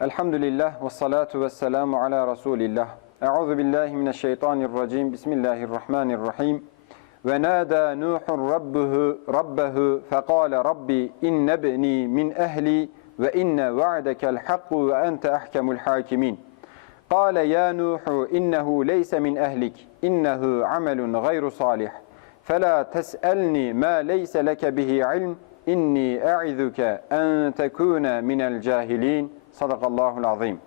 Elhamdülillah ve salatu ve selamu ala Resulillah. Euzu billahi mineşşeytanirracim. Bismillahirrahmanirrahim. Ve nâdâ Nuhun rabbuhu rabbehu fekâle rabbi inne bni min ehli ve inne va'dekel hakku ve ente ahkemul hakimin. Kâle ya Nuhu innehu leyse min ehlik innehu amelun gayru salih. Fela tes'elni ma leyse leke bihi ilm inni e'izuke en tekune minel cahilin. Sadakallahul azim.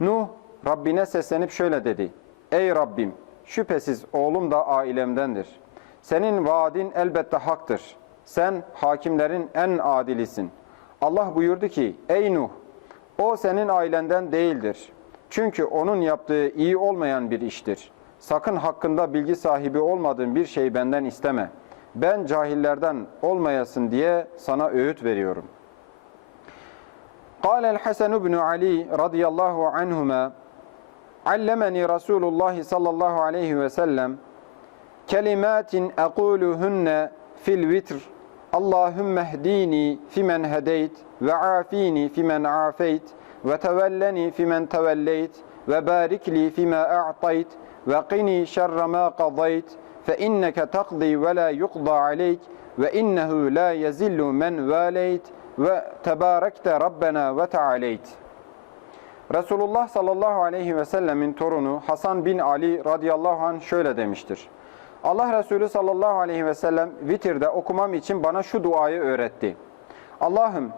Nuh Rabbine seslenip şöyle dedi. Ey Rabbim şüphesiz oğlum da ailemdendir. Senin vaadin elbette haktır. Sen hakimlerin en adilisin. Allah buyurdu ki ey Nuh o senin ailenden değildir. Çünkü onun yaptığı iyi olmayan bir iştir. Sakın hakkında bilgi sahibi olmadığın bir şey benden isteme. Ben cahillerden olmayasın diye sana öğüt veriyorum. قال الحسن بن علي رضي الله عنهما علمني رسول الله صلى الله عليه وسلم كلمات أقولهن في الوتر Allahümme hdini fimen hedeyt ve afini fimen afeyt ve tevelleni fimen tevelleyt ve barikli fima a'tayt ve qini şerre ma qadayt fe inneke taqdi ve la yuqda aleyk ve innehu la yezillu men valeyt ve tebarekte rabbena ve tealeyt. Resulullah sallallahu aleyhi ve sellemin torunu Hasan bin Ali radıyallahu anh şöyle demiştir. Allah Resulü sallallahu aleyhi ve sellem vitirde okumam için bana şu duayı öğretti. Allah'ım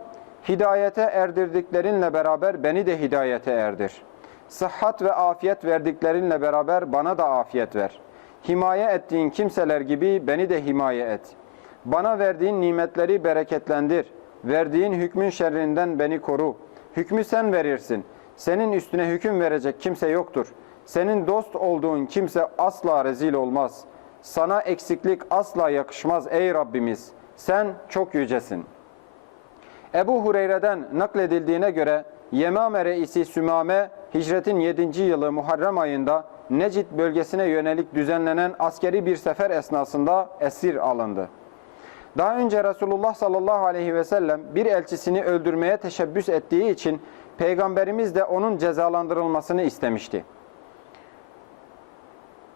hidayete erdirdiklerinle beraber beni de hidayete erdir. Sıhhat ve afiyet verdiklerinle beraber bana da afiyet ver. Himaye ettiğin kimseler gibi beni de himaye et. Bana verdiğin nimetleri bereketlendir. Verdiğin hükmün şerrinden beni koru. Hükmü sen verirsin. Senin üstüne hüküm verecek kimse yoktur. Senin dost olduğun kimse asla rezil olmaz. Sana eksiklik asla yakışmaz ey Rabbimiz. Sen çok yücesin. Ebu Hureyre'den nakledildiğine göre Yemame reisi Sümame hicretin 7. yılı Muharrem ayında Necid bölgesine yönelik düzenlenen askeri bir sefer esnasında esir alındı. Daha önce Resulullah sallallahu aleyhi ve sellem bir elçisini öldürmeye teşebbüs ettiği için Peygamberimiz de onun cezalandırılmasını istemişti.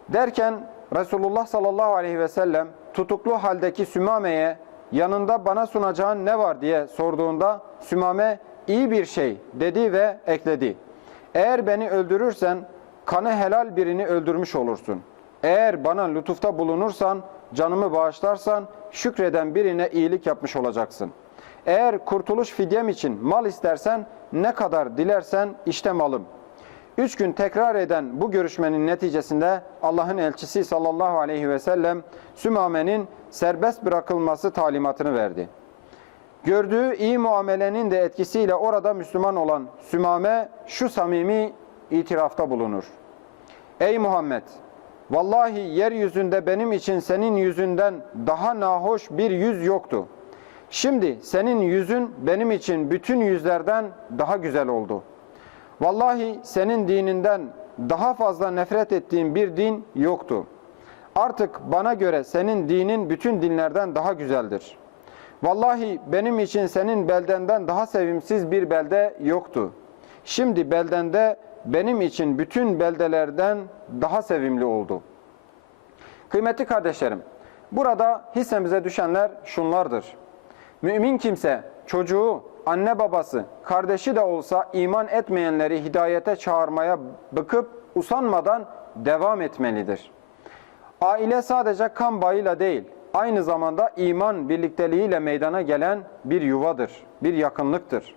Derken Resulullah sallallahu aleyhi ve sellem tutuklu haldeki Sümame'ye yanında bana sunacağın ne var diye sorduğunda Sümame iyi bir şey dedi ve ekledi. Eğer beni öldürürsen kanı helal birini öldürmüş olursun. Eğer bana lütufta bulunursan, canımı bağışlarsan şükreden birine iyilik yapmış olacaksın. Eğer kurtuluş fidyem için mal istersen ne kadar dilersen işte malım. Üç gün tekrar eden bu görüşmenin neticesinde Allah'ın elçisi sallallahu aleyhi ve sellem Sümame'nin serbest bırakılması talimatını verdi. Gördüğü iyi muamelenin de etkisiyle orada Müslüman olan Sümame şu samimi itirafta bulunur. Ey Muhammed! Vallahi yeryüzünde benim için senin yüzünden daha nahoş bir yüz yoktu. Şimdi senin yüzün benim için bütün yüzlerden daha güzel oldu. Vallahi senin dininden daha fazla nefret ettiğim bir din yoktu. Artık bana göre senin dinin bütün dinlerden daha güzeldir. Vallahi benim için senin beldenden daha sevimsiz bir belde yoktu. Şimdi beldende benim için bütün beldelerden daha sevimli oldu. Kıymetli kardeşlerim, burada hissemize düşenler şunlardır. Mümin kimse çocuğu, anne babası, kardeşi de olsa iman etmeyenleri hidayete çağırmaya bıkıp usanmadan devam etmelidir. Aile sadece kan bağıyla değil, aynı zamanda iman birlikteliğiyle meydana gelen bir yuvadır, bir yakınlıktır.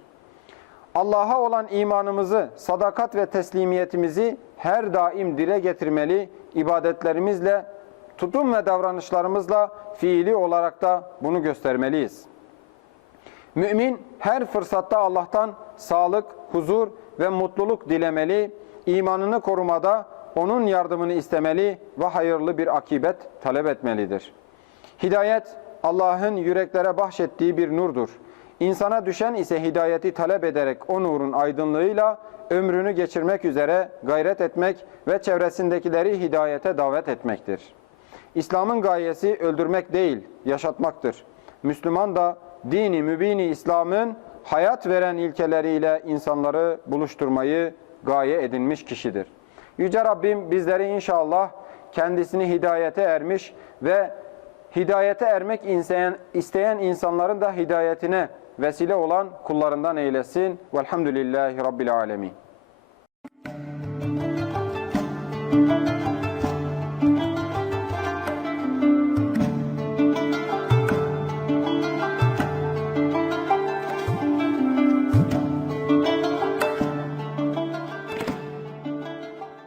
Allah'a olan imanımızı, sadakat ve teslimiyetimizi her daim dile getirmeli, ibadetlerimizle, tutum ve davranışlarımızla fiili olarak da bunu göstermeliyiz. Mümin her fırsatta Allah'tan sağlık, huzur ve mutluluk dilemeli, imanını korumada onun yardımını istemeli ve hayırlı bir akibet talep etmelidir. Hidayet Allah'ın yüreklere bahşettiği bir nurdur. İnsana düşen ise hidayeti talep ederek o nurun aydınlığıyla ömrünü geçirmek üzere gayret etmek ve çevresindekileri hidayete davet etmektir. İslam'ın gayesi öldürmek değil, yaşatmaktır. Müslüman da dini mübini İslam'ın hayat veren ilkeleriyle insanları buluşturmayı gaye edinmiş kişidir. Yüce Rabbim bizleri inşallah kendisini hidayete ermiş ve hidayete ermek isteyen, insanların da hidayetine vesile olan kullarından eylesin. Velhamdülillahi Rabbil Alemin.